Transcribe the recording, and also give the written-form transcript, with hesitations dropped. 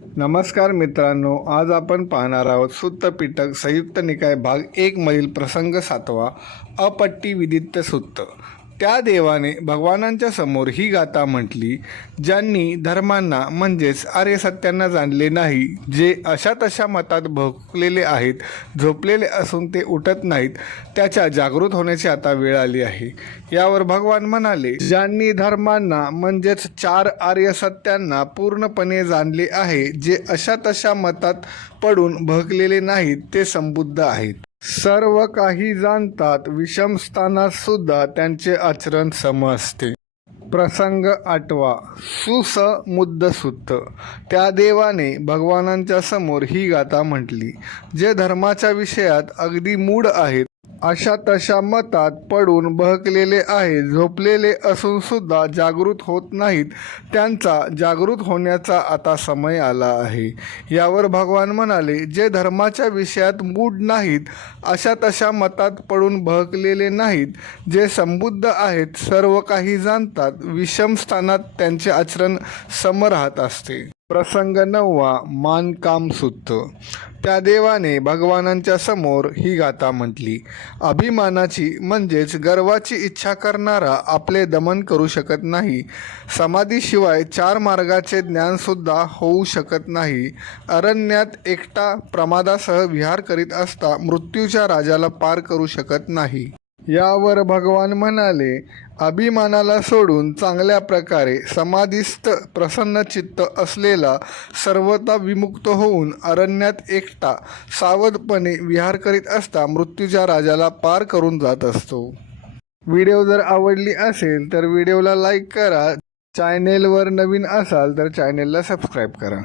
नमस्कार मित्रांनो, आज आपण पाहणार आहोत सुत्त पिटक संयुक्त निकाय भाग 1 मधील प्रसंग 7वा, अपट्टी विदित सुत्त. त्या देवाने भगवानांच्या समोर ही गाथा म्हटली, ज्यांनी धर्मांना म्हणजेच आर्य सत्यांना जाणले नाही, जे अशा तशा मतात भोकलेले आहेत, झोपलेले असून ते उठत नाहीत, त्याच्या जागृत होण्याची आता वेळ आली आहे. यावर भगवान म्हणाले, ज्यांनी धर्मांना म्हणजेच 4 आर्य सत्यांना पूर्णपणे जाणले आहे, जे अशा तशा मतात पडून भोकलेले नाहीत, ते संबुद्ध आहेत. सर्व काही जाणतात, विषम स्थानात सुद्धा त्यांचे आचरण सम असते. प्रसंग 8वा, सुसमुद्ध सुत्त. त्या देवाने भगवानांच्या समोर ही गाथा म्हटली, जे धर्माच्या विषयात अगदी मूढ आहेत, अशा तशा मतात पडून बहकलेले आहेत, झोपलेले असून सुद्धा जागृत होत नाहीत, त्यांचा जागृत होण्याचा आता समय आला आहे. यावर भगवान म्हणाले, जे धर्माच्या विषयात मूढ नाहीत, अशा तशा मतात पडून बहकलेले नाहीत, जे संबुद्ध आहेत, सर्व काही जाणतात, विषम स्थानात त्यांचे आचरण सम राहत असते. प्रसंग 9वा, मानकाम सुत्त. त्या देवाने भगवानांच्या समोर ही गाथा म्हटली, अभिमानाची म्हणजेच गर्वाची इच्छा करणारा आपले दमन करू शकत नाही. समाधीशिवाय 4 मार्गाचे ज्ञानसुद्धा होऊ शकत नाही. अरण्यात एकटा प्रमादासह विहार करीत असता मृत्यूच्या राजाला पार करू शकत नाही. यावर भगवान म्हणाले, अभिमानाला सोडून चांगल्या प्रकारे समाधीस्थ प्रसन्नचित्त असलेला सर्वता विमुक्त होऊन अरण्यात एकटा सावधपणे विहार करीत असता मृत्यूच्या राजाला पार करून जात असतो. व्हिडिओ जर आवडली असेल तर व्हिडिओला लाईक करा. चॅनेलवर नवीन असाल तर चॅनेलला सबस्क्राईब करा.